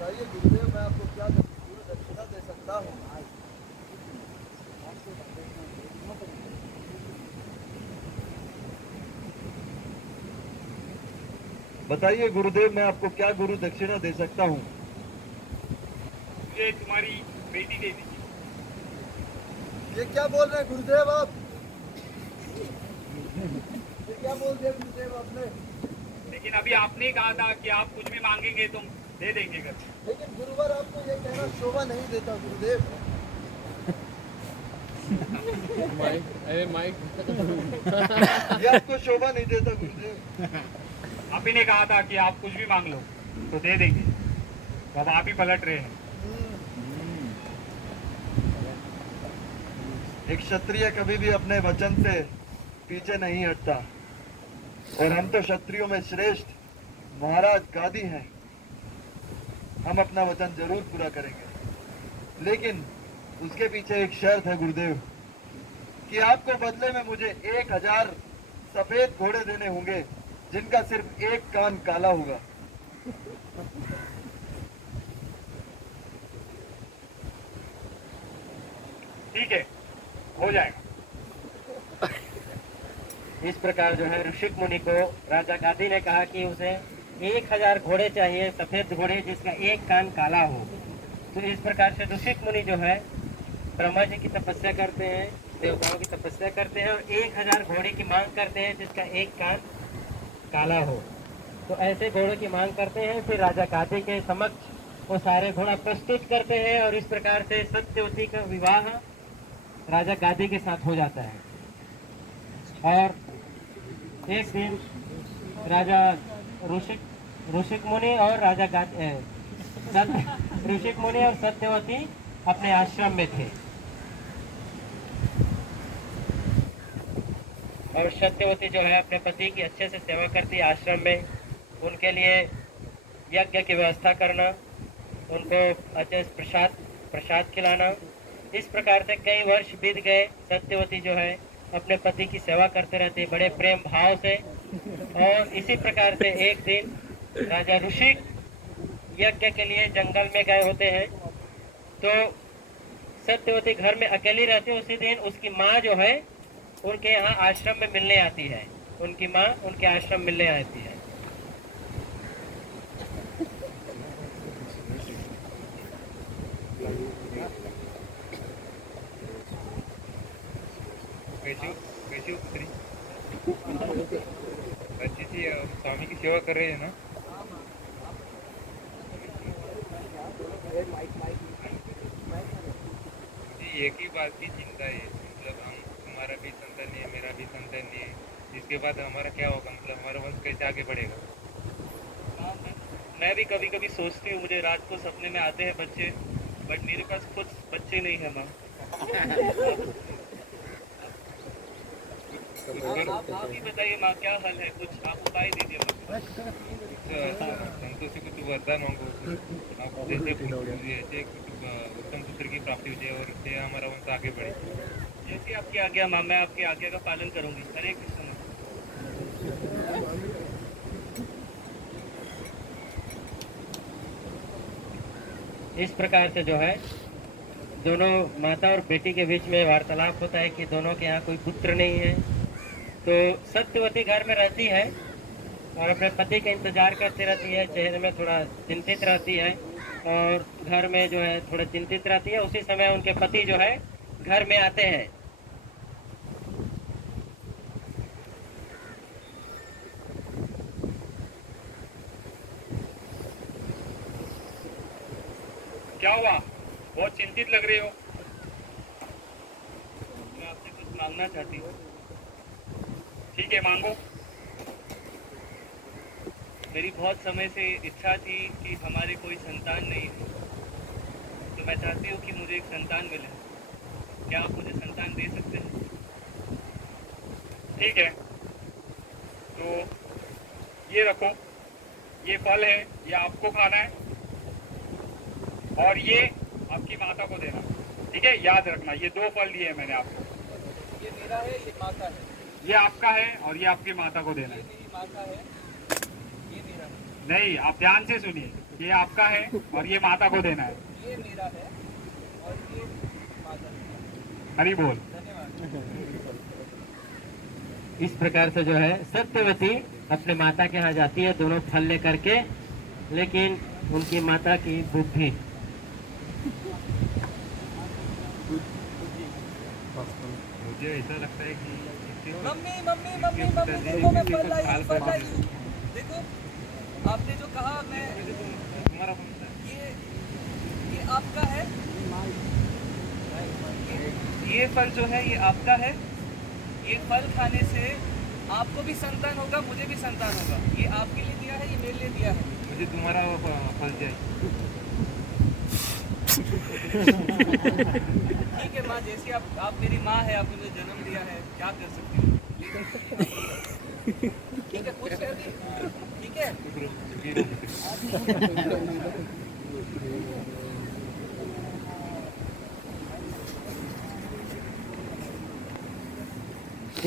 बताइए गुरुदेव, मैं आपको क्या गुरु दक्षिणा दे सकता हूँ? बताइए गुरुदेव, मैं आपको क्या गुरु दक्षिणा दे सकता हूँ? मुझे तुम्हारी बेटी दे दीजिए। ये क्या बोल रहे हैं गुरुदेव आप? ये क्या बोल दिया गुरुदेव आपने? लेकिन अभी आपने ही कहा था कि आप कुछ भी मांगेंगे तुम दे देंगे घर। लेकिन गुरुवर आपको ये कहना शोभा नहीं देता गुरुदेव। अरे माइक ये आपको शोभा नहीं देता गुरुदेव। आप ही ने कहा था कि आप कुछ भी मांग लो तो दे देंगे, तो अब आप ही पलट रहे हैं। एक क्षत्रिय कभी भी अपने वचन से पीछे नहीं हटता, और हम तो क्षत्रियों में श्रेष्ठ महाराज गादी हैं। हम अपना वचन जरूर पूरा करेंगे, लेकिन उसके पीछे एक शर्त है गुरुदेव, कि आपको बदले में मुझे 1000 सफेद घोड़े देने होंगे, जिनका सिर्फ एक कान काला होगा। ठीक है, हो जाएगा। इस प्रकार जो है ऋषिक मुनि को राजा गादी ने कहा कि उसे 1000 घोड़े चाहिए, सफेद घोड़े जिसका एक कान काला हो। तो इस प्रकार से ऋषिक मुनि जो है ब्रह्मा जी की तपस्या करते हैं, देवताओं की तपस्या करते हैं और 1000 घोड़े की मांग करते हैं जिसका एक कान काला हो। तो ऐसे घोड़ों की मांग करते हैं, फिर राजा गादी के समक्ष वो सारे घोड़ा प्रस्तुत करते हैं और इस प्रकार से सत्यवती का विवाह राजा गादी के साथ हो जाता है। और एक दिन राजा ऋषिक मुनि और ऋषिक मुनि और सत्यवती अपने आश्रम में थे, और सत्यवती जो है अपने पति की अच्छे से सेवा करती है आश्रम में। उनके लिए यज्ञ की व्यवस्था करना, उनको अच्छे से प्रसाद खिलाना। इस प्रकार से कई वर्ष बीत गए। सत्यवती जो है अपने पति की सेवा करते रहती है बड़े प्रेम भाव से। और इसी प्रकार से एक दिन राजा ऋषिक यज्ञ के लिए जंगल में गए होते हैं, तो सत्यवती घर में अकेली रहती है। उसी दिन उसकी माँ जो है उनके यहाँ आश्रम में मिलने आती है। उनकी माँ उनके आश्रम मिलने आती है। कैसी पुत्री अच्छी थी, स्वामी की सेवा कर रहे हैं ना। एक ही बात की चिंता है, मतलब हमारा भी संतान नहीं है, मेरा भी संतान नहीं है। इसके बाद हमारा क्या होगा, मतलब हमारा वंश कैसे आगे बढ़ेगा। मैं भी कभी कभी सोचती हूँ, मुझे रात को सपने में आते हैं बच्चे, बट मेरे पास खुद बच्चे नहीं है माँ। आप ही बताइए माँ, क्या हल है, कुछ आप उपाय दीजिए मुझे। संतोषी को तू वरदान मांगो, आप जैसे उत्तम पुत्र की प्राप्ति हो जाए और इससे हमारा वंश आगे बढ़े। जैसी आपकी आज्ञा माँ, मैं आपकी आज्ञा का पालन करूंगी। हरे कृष्ण। इस प्रकार से जो है दोनों माता और बेटी के बीच में वार्तालाप होता है कि दोनों के यहाँ कोई पुत्र नहीं है। तो सत्यवती घर में रहती है और अपने पति का इंतजार करती रहती है, चेहरे में थोड़ा चिंतित रहती है और घर में जो है थोड़ा चिंतित रहती है। उसी समय उनके पति जो है घर में आते हैं। क्या हुआ, बहुत चिंतित लग रहे हो। मैं आपसे कुछ मांगना चाहती हूँ। ठीक है, मांगो। मेरी बहुत समय से इच्छा थी कि हमारे कोई संतान नहीं है, तो मैं चाहती हूँ कि मुझे एक संतान मिले। क्या आप मुझे संतान दे सकते हैं? ठीक है, तो ये रखो, ये फल है, ये आपको खाना है और ये आपकी माता को देना। ठीक है, याद रखना, ये 2 फल दिए मैंने आपको। ये मेरा है, ये माता है। ये आपका है और ये आपकी माता को देना है। ये मेरी माता है, ये मेरा है। नहीं, आप ध्यान से सुनिए। ये आपका है और ये माता को देना है। ये मेरा है और ये माता की। हरी बोल। धन्यवाद। इस प्रकार से जो है सत्यवती अपने माता के यहाँ जाती है दोनों फल लेकर के, लेकिन उनकी माता की बुद्धि मुझे ऐसा लगता है कि मम्मी मम्मी मम्मी मम्मी देखो मैं फल लाई हूँ, फल लाई हूँ। देखो आपने जो कहा मैं तुम्हारा ये आपका है। ये फल जो है ये आपका है। ये फल खाने से आपको भी संतान होगा, मुझे भी संतान होगा। ये आपके लिए दिया है, ये मेरे लिए दिया है। मुझे तुम्हारा फल चाहिए। ठीक है माँ, जैसी आप मेरी माँ है, आपने मुझे जन्म दिया है, क्या कर सकती हूँ। ठीक है, खुश है अभी? ठीक है।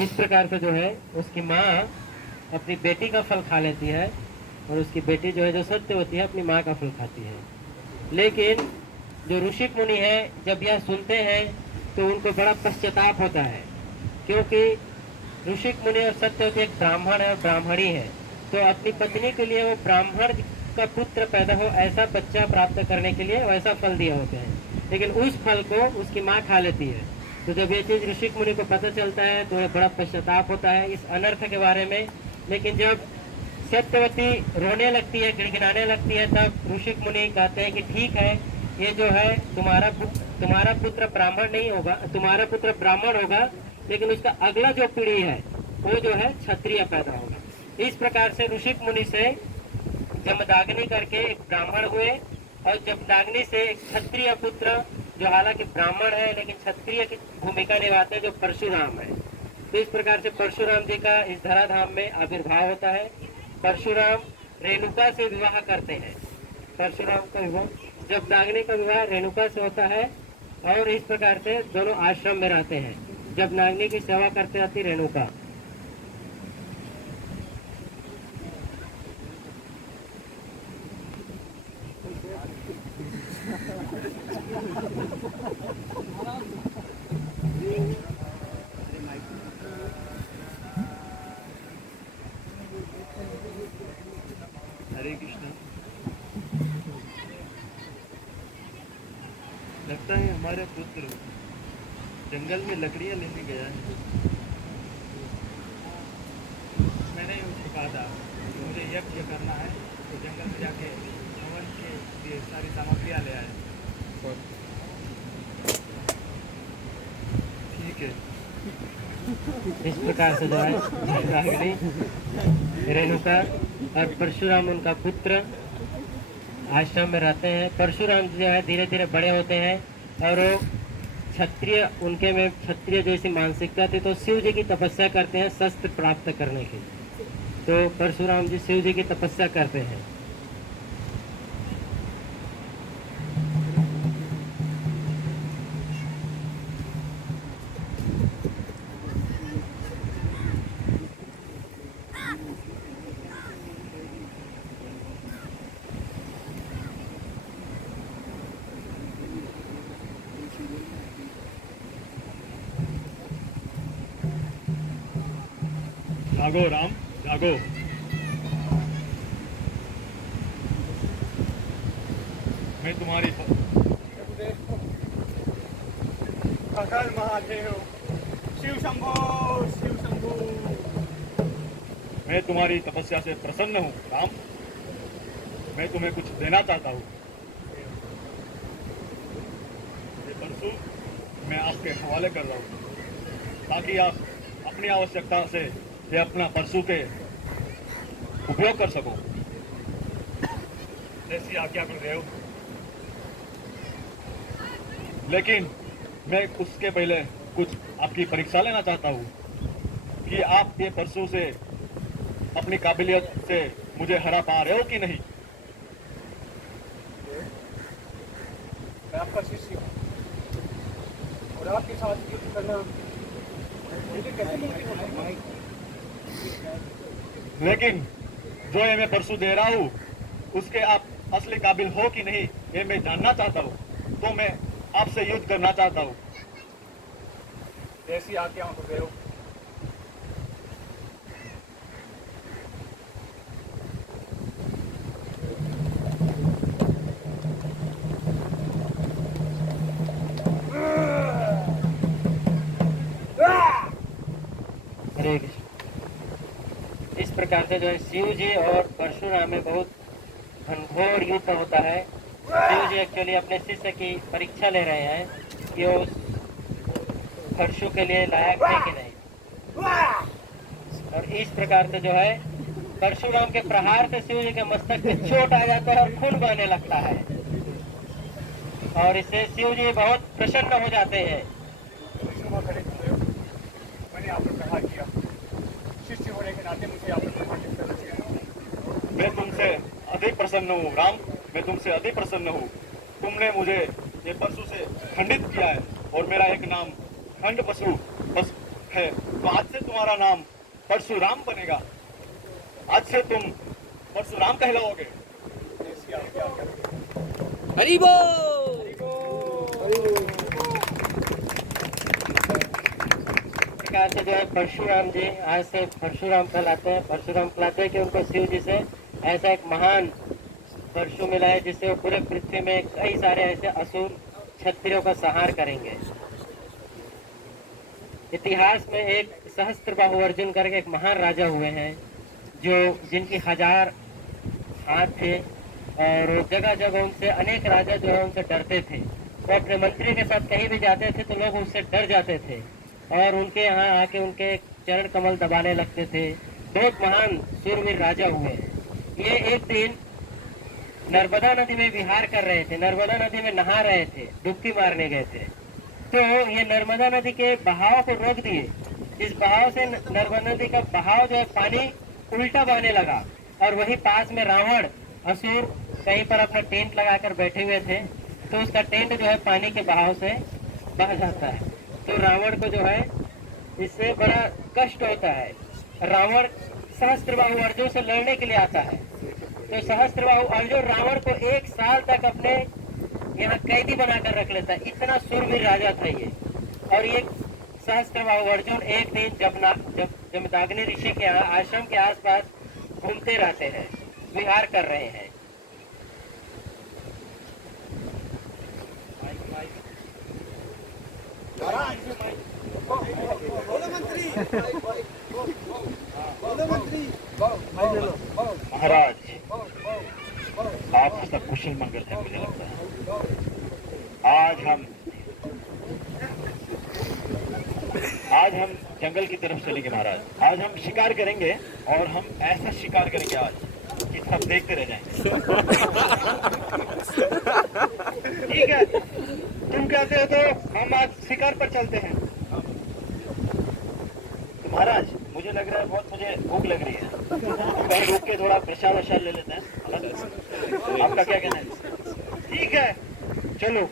इस प्रकार से जो है उसकी माँ अपनी बेटी का फल खा लेती है और उसकी बेटी जो है जो सत्यवती है अपनी माँ का फल खाती है। लेकिन जो ऋषिक मुनि है जब यह सुनते हैं तो उनको बड़ा पश्चाताप होता है, क्योंकि ऋषिक मुनि और सत्यवती एक ब्राह्मण है और ब्राह्मणी है, तो अपनी पत्नी के लिए वो ब्राह्मण का पुत्र पैदा हो ऐसा बच्चा प्राप्त करने के लिए वैसा फल दिए होते हैं, लेकिन उस फल को उसकी माँ खा लेती है। तो जब ये चीज़ ऋषिक मुनि को पता चलता है तो बड़ा पश्चाताप होता है इस अनर्थ के बारे में। लेकिन जब सत्यवती रोने लगती है, गिड़गिड़ाने लगती है, तब ऋषिक मुनि कहते हैं कि ठीक है, ये जो है तुम्हारा पुत्र ब्राह्मण नहीं होगा, तुम्हारा पुत्र ब्राह्मण होगा, लेकिन उसका अगला जो पीढ़ी है वो जो है क्षत्रिय पैदा होगा। इस प्रकार से ऋषिक मुनि से जमदाग्नि करके एक ब्राह्मण हुए और जमदाग्नि से एक क्षत्रिय पुत्र जो हालांकि ब्राह्मण है लेकिन क्षत्रिय की भूमिका निभाते हैं, जो परशुराम है। तो इस प्रकार से परशुराम जी का इस धराधाम में आविर्भाव होता है। परशुराम रेणुका से विवाह करते हैं। परशुराम का विवाह, जमदाग्नि का विवाह रेणुका से होता है और इस प्रकार से दोनों आश्रम में रहते हैं। जमदाग्नि की सेवा करते रहती रेणुका। हरे कृष्ण। लगता है हमारे पुत्र जंगल में लकड़ियां लेने गया है। मैंने उसको कहा था कि मुझे यज्ञ करना है, तो जंगल में जाके हवन के लिए सारी सामग्रियाँ ले आए। ठीक है। इस प्रकार से जो है जमदाग्नि, रेणुका और परशुराम उनका पुत्र आश्रम में रहते हैं। परशुराम जो है धीरे धीरे बड़े होते हैं और वो क्षत्रिय, उनके में क्षत्रिय जैसी मानसिकता थी, तो शिव जी की तपस्या करते हैं शस्त्र प्राप्त करने के लिए। तो परशुराम जी शिव जी की तपस्या करते हैं। जागो राम, जागो। मैं तुम्हारी अकाल महादेव, शिव शंभो, शिव शंभो। मैं तुम्हारी तपस्या से प्रसन्न हूँ राम। मैं तुम्हें कुछ देना चाहता हूँ। ये परशु मैं आपके हवाले कर रहा हूँ ताकि आप अपनी आवश्यकता से ये अपना परशु के उपयोग कर सको। जैसी आज्ञा गुरुदेव। लेकिन मैं उसके पहले कुछ आपकी परीक्षा लेना चाहता हूँ कि आप ये परशु से अपनी काबिलियत से मुझे हरा पा रहे हो कि नहीं। मैं आपका शिष्य हूँ और आपके साथ युद्ध करना मुझे कैसे मुमकिन होगा? लेकिन जो ये मैं परशु दे रहा हूँ उसके आप असली काबिल हो कि नहीं ये मैं जानना चाहता हूँ, तो मैं आपसे युद्ध करना चाहता हूँ। ऐसी आज्ञा हो गए हो। हरे कृष्ण। इस प्रकार से जो है शिव जी और परशुराम में बहुत घनघोर युद्ध होता है। शिव जी एक्चुअली अपने शिष्य की परीक्षा ले रहे हैं कि वो उस परशु के लिए लायक है कि नहीं। और इस प्रकार से जो है परशुराम के प्रहार से शिव जी के मस्तक पे चोट आ जाता है और खून बहने लगता है, और इससे शिव जी बहुत प्रसन्न हो जाते हैं। क्षमा करें गुरुदेव, मैंने आप पर प्रहार किया। शिष्य होने के नाते मुझे आप पर प्रहार करना चाहिए। मैं तुमसे अधिक प्रसन्न हूँ राम, मैं तुमसे अधिक प्रसन्न हूँ। तुमने मुझे ये परशु से खंडित किया है और मेरा एक नाम खंड पशु बस है, तो आज से तुम्हारा नाम परशुराम बनेगा। आज से तुम परशुराम कहलाओगे। ऐसी आज्ञा करें। हरि बोल। प्रकार से जो है परशुराम जी आज से परशुराम कहलाते हैं। परशुराम कहलाते हैं कि उनको शिव जी से ऐसा एक महान परशु मिला है जिससे वो पूरे पृथ्वी में कई सारे ऐसे असुर क्षत्रियों का संहार करेंगे। इतिहास में एक सहस्त्रबाहु अर्जुन करके एक महान राजा हुए हैं जो जिनकी 1000 हाथ थे, और जगह जगह उनसे अनेक राजा जो है उनसे डरते थे। वो अपने मंत्री के साथ कहीं भी जाते थे तो लोग उनसे डर जाते थे और उनके यहाँ आके उनके चरण कमल दबाने लगते थे। बहुत महान सूरवीर राजा हुए। ये एक दिन नर्मदा नदी में विहार कर रहे थे, नर्मदा नदी में नहा रहे थे, डुबकी मारने गए थे। तो ये नर्मदा नदी के बहाव को रोक दिए। इस बहाव से नर्मदा नदी का बहाव जो है पानी उल्टा बहने लगा, और वही पास में रावण असुर कहीं पर अपना टेंट लगाकर बैठे हुए थे, तो उसका टेंट जो है पानी के बहाव से बह जाता है। तो रावण को जो है इससे बड़ा कष्ट होता है। रावण सहस्त्रबाहु अर्जुन से लड़ने के लिए आता है, तो सहस्त्रबाहु अर्जुन रावण को 1 साल तक अपने यहाँ कैदी बनाकर रख लेता है। इतना सूरवीर राजा था ये। और ये सहस्त्रबाहु अर्जुन एक दिन जमदाग्नि ऋषि के यहाँ आश्रम के आसपास घूमते रहते हैं, विहार कर रहे हैं। महाराज आप सब कुशल मंगल है मुझे लगता है। आज हम जंगल की तरफ चलेंगे महाराज। आज हम शिकार करेंगे और हम ऐसा शिकार करेंगे आज कि सब देखते रह जाएंगे। ठीक है, तुम कहते हो तो हम आज शिकार पर चलते हैं। तो महाराज मुझे लग रहा है बहुत मुझे भूख लग रही है, कहीं रुक के थोड़ा प्रसाद वसाद ले लेते हैं। आपका क्या कहना है? ठीक है चलो।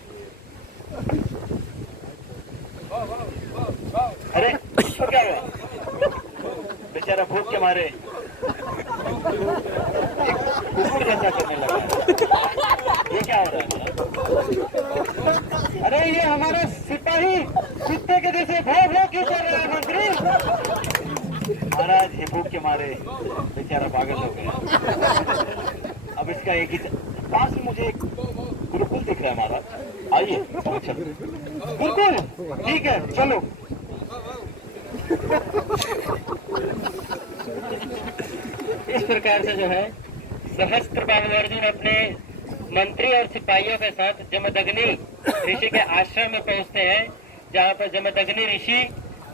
अरे इसको क्या हुआ? बेचारा भूख के मारे कुकुर जैसा करने लगा। ये क्या हो रहा है? अरे ये हमारे सिपाही कुत्ते के जैसे भौं क्यों कर रहे हैं मंत्री? महाराज ये भूख के मारे बेचारा पागल हो गया। अब इसका एक ही पास में मुझे एक गुरुकुल दिख रहा है महाराज, आइए चलो। गुरुकुल ठीक है चलो। इस प्रकार से जो है सहस्त्रबाहु अर्जुन अपने मंत्री और सिपाहियों के साथ जमदग्नि ऋषि के आश्रम में पहुंचते हैं, जहाँ पर जमदग्नि ऋषि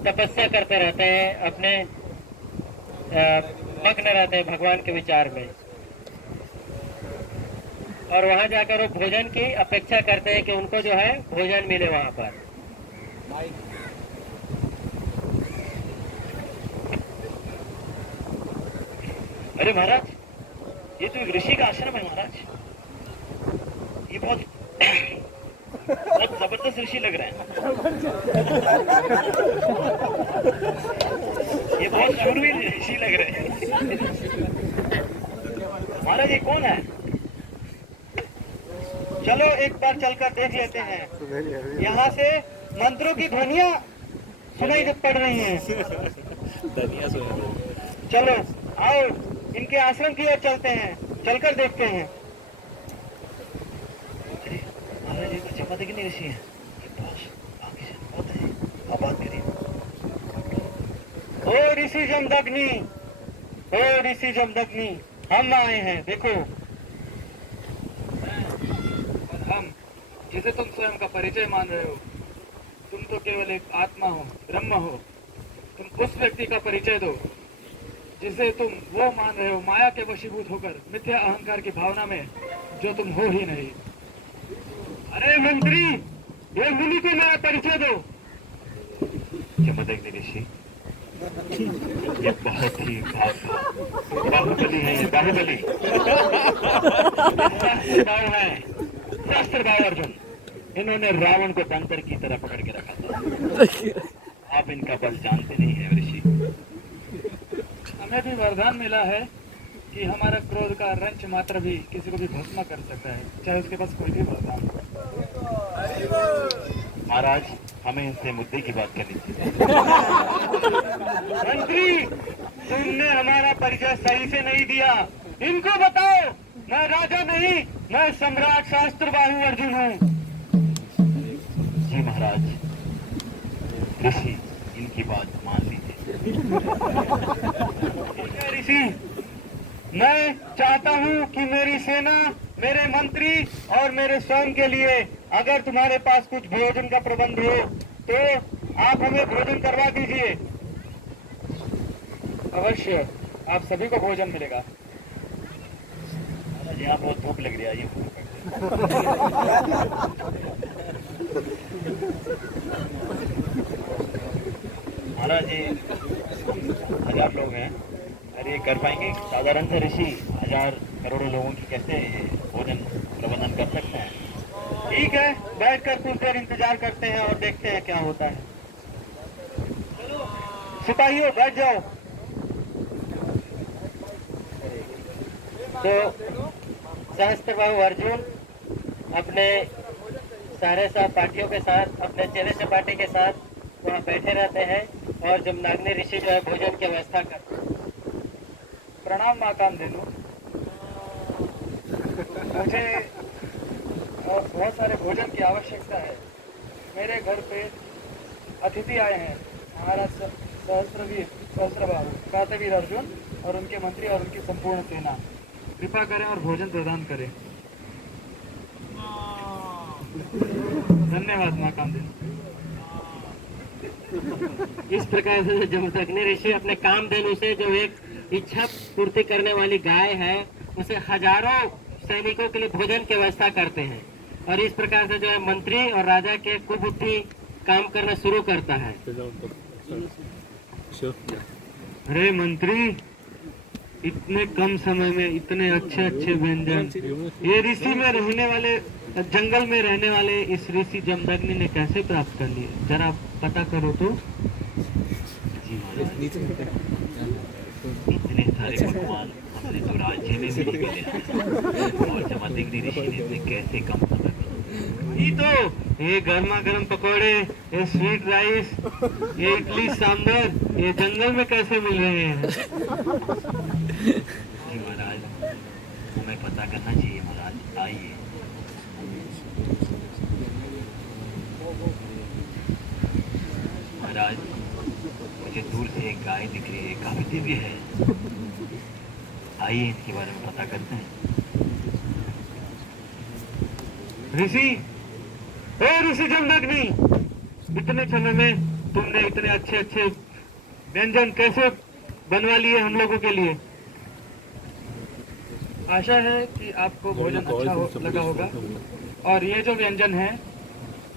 तपस्या करते रहते हैं, अपने मग्न रहते हैं भगवान के विचार में। और वहां जाकर वो भोजन की अपेक्षा करते हैं कि उनको जो है भोजन मिले वहां पर। अरे महाराज ये तो एक ऋषि का आश्रम है महाराज। ये बहुत बहुत जबरदस्त ऋषि लग रहे हैं। ये बहुत शूरवीर ऋषि लग रहे हैं। महाराज ये कौन है? चलो एक बार चलकर देख लेते हैं। यहाँ से मंत्रों की ध्वनियाँ सुनाई पड़ रही हैं। चलो आओ इनके आश्रम की ओर चलते हैं, चलकर देखते हैं। अरे महाराज जी तो जमदग्नि ऋषि हैं। अब बात करिए। ओ ऋषि जमदग्नि, ओ ऋषि जमदग्नि, हम आए हैं, देखो। और हम जिसे तुम स्वयं का परिचय मान रहे हो, तुम तो केवल एक आत्मा हो, ब्रह्म हो। तुम उस व्यक्ति का परिचय दो जिसे तुम वो मान रहे हो, माया के वशीभूत होकर मिथ्या अहंकार की भावना में, जो तुम हो ही नहीं। अरे मंत्री, ये मुनि को मेरा परिचय दो। जमदग्नि ऋषि, ये बहुत ही बाहुबली है, ये बाहुबली शास्त्रभाव है, शास्त्रभाव अर्जुन। इन्होंने रावण को बंदर की तरह पकड़ के रखा था। आप इनका बल जानते नहीं है ऋषि। हमें भी वरदान मिला है कि हमारा क्रोध का रंच मात्र भी किसी को भी भस्म कर सकता है, चाहे उसके पास कोई भी वरदान हो। महाराज, हमें इनसे मुद्दे की बात करनी चाहिए। मंत्री, तुमने हमारा परिचय सही से नहीं दिया। इनको बताओ, मैं राजा नहीं, मैं सम्राट शास्त्रबाहु अर्जुन हूँ। जी महाराज, ऋषि इनकी बात मान लीजिए। ऋषि, मैं चाहता हूँ कि मेरी सेना, मेरे मंत्री और मेरे स्वयं के लिए अगर तुम्हारे पास कुछ भोजन का प्रबंध हो तो आप हमें भोजन करवा दीजिए। अवश्य, आप सभी को भोजन मिलेगा। महाराज, यहाँ बहुत धूप लग रही है, ये महाराज ये 1000 लोग हैं, अरे ये कर पाएंगे? साधारण से ऋषि 1000 करोड़ों लोगों की कैसे भोजन प्रबंधन कर सकते हैं? ठीक है, बैठकर कुछ देर इंतजार करते हैं और देखते हैं क्या होता है। सिपाहियों बैठ जाओ। तो सहस्त्रबाहु अर्जुन अपने सारे सहपाठियों के साथ, अपने चेले चपाटी के साथ वहाँ बैठे रहते हैं और जमदग्नि ऋषि जो है भोजन की व्यवस्था करते हैं। प्रणाम माँ कामधेनु, मुझे और बहुत सारे भोजन की आवश्यकता है। मेरे घर पे अतिथि आए हैं, महाराज सहस्त्रबाहु, कांतिवीर अर्जुन और उनके मंत्री और उनकी संपूर्ण सेना। कृपा करें और भोजन प्रदान करें। धन्यवाद माँ कामधेनु। इस प्रकार से जमदग्नि ऋषि अपने कामधेनु से, जो एक इच्छा पूर्ति करने वाली गाय है, उसे हजारों सैनिकों के लिए भोजन की व्यवस्था करते हैं। और इस प्रकार से जो है मंत्री और राजा के कुबुद्धि काम करना शुरू करता है। अरे मंत्री, इतने कम समय में इतने अच्छे अच्छे व्यंजन, ये ऋषि में रहने वाले, जंगल में रहने वाले इस ऋषि जमदग्नि ने कैसे प्राप्त कर लिए? जरा पता करो तो। जी महाराज, इतने सारे पकवान हमने तो राज्य में भी नहीं मिले हैं। और जमदग्नि ऋषि ने इतने कैसे कम समय में? ये तो ये गर्मा गर्म पकौड़े, ये स्वीट राइस, ये इडली सांभर, ये जंगल में कैसे मिल रहे हैं? जी महाराज, हमें पता करना चाहिए महाराज। आइए। महाराज, मुझे दूर से एक गाय दिख रही है, काफी दिव्य है। आइए इनके बारे में पता करते हैं। ऋषि, ओ ऋषि जमदग्नि, इतने समय में तुमने इतने अच्छे अच्छे व्यंजन कैसे बनवा लिए हम लोगों के लिए? आशा है कि आपको भोजन अच्छा लगा होगा। और ये जो व्यंजन है,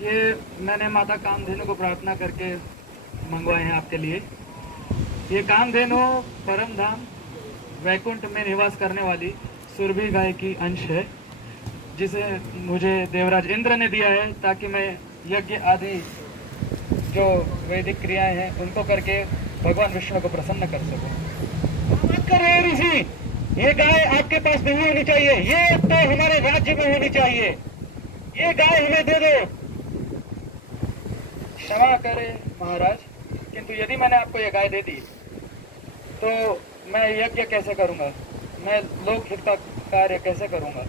ये मैंने माता कामधेनु को प्रार्थना करके मंगवाए हैं आपके लिए। ये कामधेनु परम धाम वैकुंठ में निवास करने वाली सुरभि गाय की अंश है, जिसे मुझे देवराज इंद्र ने दिया है ताकि मैं यज्ञ आदि जो वैदिक क्रियाएं हैं उनको करके भगवान विष्णु को प्रसन्न कर सकूं। मत करो ऋषि, ये गाय आपके पास नहीं होनी चाहिए, ये तो हमारे राज्य में होनी चाहिए। ये गाय हमें दे दो। क्षमा करें महाराज, किंतु यदि मैंने आपको ये गाय दे दी तो मैं यज्ञ कैसे करूंगा, मैं लोकहित का कार्य कैसे करूंगा?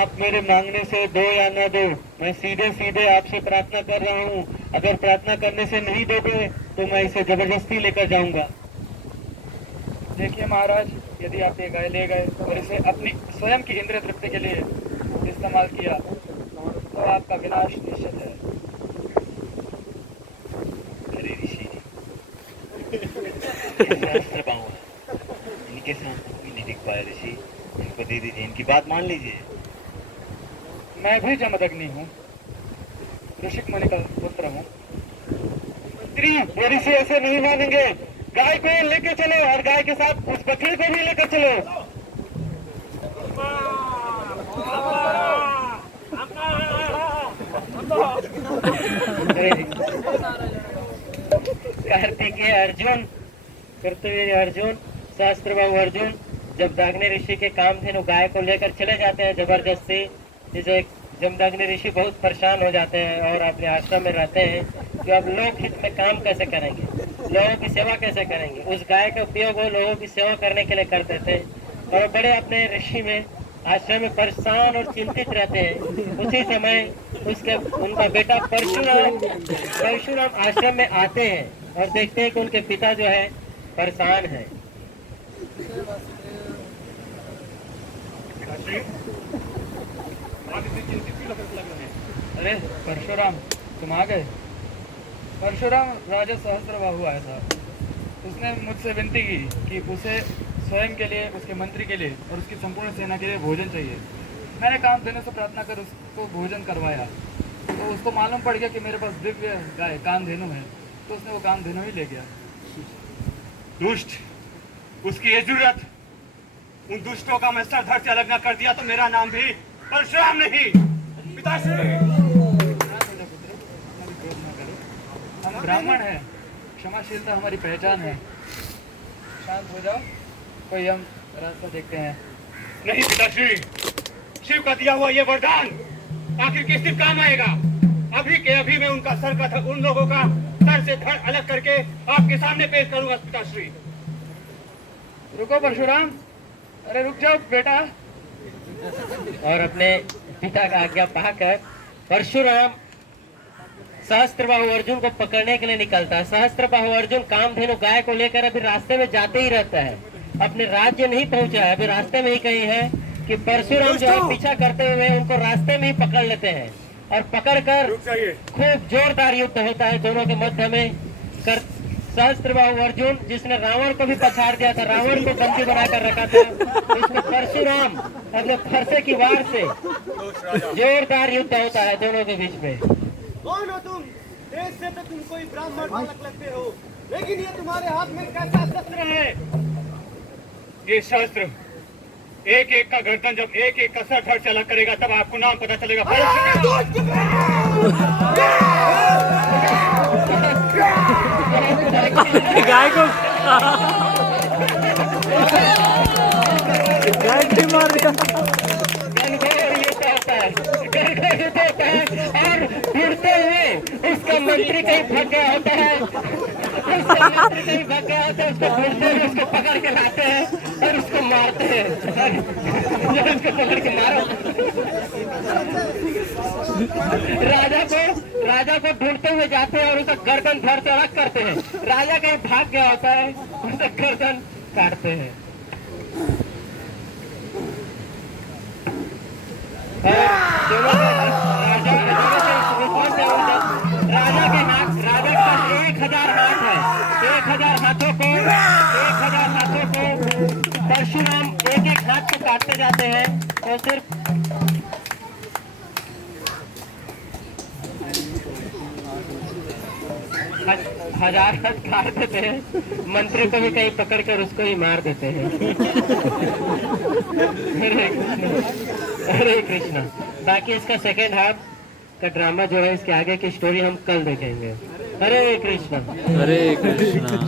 आप मेरे मांगने से दो या न दो, मैं सीधे सीधे आपसे प्रार्थना कर रहा हूँ। अगर प्रार्थना करने से नहीं दोगे तो मैं इसे जबरदस्ती लेकर जाऊंगा। देखिए महाराज, यदि आप ये गाय ले गए और इसे अपनी स्वयं की इंद्रिय तृप्ति के लिए इस्तेमाल किया तो आपका विनाश निश्चित है। अरे ऋषि, शास्त्र पाऊँ इनके साथ कोई नहीं दिख पाया ऋषि, इनको दे दीजिए, इनकी बात मान लीजिए। मैं भी जमदग्नि हूँ, ऋषिक मुनि का पुत्र हूँ। मंत्री, ये ऋषि ऐसे नहीं मानेंगे। गाय को लेकर चलो और गाय के साथ उस बकरी को भी लेकर चलो। कार्तिकेय अर्जुन, कर्तवीर अर्जुन, शास्त्र बाबू अर्जुन जब दाग्नि ऋषि के कामधेनु गाय को लेकर चले जाते हैं जबरदस्ती, जिसे जमदग्नि ऋषि बहुत परेशान हो जाते हैं और अपने आश्रम में रहते हैं कि अब लोक हित में काम कैसे करेंगे, लोगों की सेवा कैसे करेंगे। उस गाय का उपयोग वो लोगों की सेवा करने के लिए करते थे और बड़े अपने ऋषि में आश्रम में परेशान और चिंतित रहते हैं। उसी समय उनका बेटा परशुराम आश्रम में आते हैं और देखते हैं कि उनके पिता जो है परेशान है। अरे परशुराम, तुम आ गए। परशुराम राजा सहस्त्रबाहु आया था, उसने मुझसे विनती की कि उसे स्वयं के लिए, उसके मंत्री के लिए और उसकी संपूर्ण सेना के लिए भोजन चाहिए। मैंने कामधेनु से प्रार्थना कर उसको भोजन करवाया, तो उसको मालूम पड़ गया कि मेरे पास दिव्य गाय कामधेनु है, तो उसने वो कामधेनु ही ले गया। दुष्ट, उसकी ये जरूरत, उन दुष्टों का मैं सर धड़ से अलग न कर दिया तो मेरा नाम भी परशुराम नहीं। पिताश्री, हम ब्राह्मण हैं, क्षमाशीलता हमारी पहचान है। शांत हो जाओ, कोई हम रास्ता देखते हैं। नहीं पिताश्री, शिव का दिया हुआ ये वरदान आखिर किस दिन काम आएगा? अभी के अभी मैं उनका सर का उन लोगों का सर से धड़ अलग करके आपके सामने पेश करूंगा पिताश्री। रुको परशुराम, अरे रुक जाओ बेटा। और अपने पिता का आज्ञा पाकर परशुराम सहस्त्रबाहु अर्जुन को पकड़ने के लिए निकलता है। सहस्त्रबाहु अर्जुन कामधेनु गाय को लेकर अभी रास्ते में जाते ही रहता है, अपने राज्य नहीं पहुंचा है, अभी रास्ते में ही कहीं है कि परशुराम जो है पीछा करते हुए उनको रास्ते में ही पकड़ लेते हैं और पकड़कर खूब जोरदार युद्ध होता है दोनों के मध्य में। सहस्त्रबाहु अर्जुन, जिसने रावण को भी पछाड़ दिया था, रावण को बंदी बनाकर रखा था, उसको परशुराम अपने फरसे की वार से जोरदार युद्ध होता है दोनों के बीच में। कौन हो तुम? देश से तो तुम कोई ब्राह्मण बालक लगते हो, लेकिन ये तुम्हारे हाथ में कैसा शस्त्र है? ये शस्त्र एक एक का गर्दन जब एक एक का सर धड़ से अलग करेगा तब आपको नाम पता चलेगा। गाय को गाय मार दिया। और फिरते हुए उसका मंत्री कहीं भाग गया होता है, उसका मंत्री कहीं भाग गया होता है, उसको फिरते हुए उसको पकड़ के लाते हैं और उसको मारते हैं। जब उसको पकड़ के मारो, राजा को ढूंढते हुए जाते हैं और उसका गर्दन धड़ से अलग करते हैं। राजा कहीं भाग गया होता है, उसका गर्दन काटते हैं। राजा के हाथ, राजा के पास 1000 हाथ है। 1000 हाथों को परशुराम एक एक हाथ को काटते जाते हैं तो सिर्फ हजार हाथ काट देते हैं। मंत्री को भी कहीं पकड़ कर उसको ही मार देते हैं। हरे कृष्णा। बाकी इसका सेकेंड हाफ का ड्रामा जो है, इसके आगे की स्टोरी हम कल देखेंगे। हरे कृष्णा। हरे कृष्णा।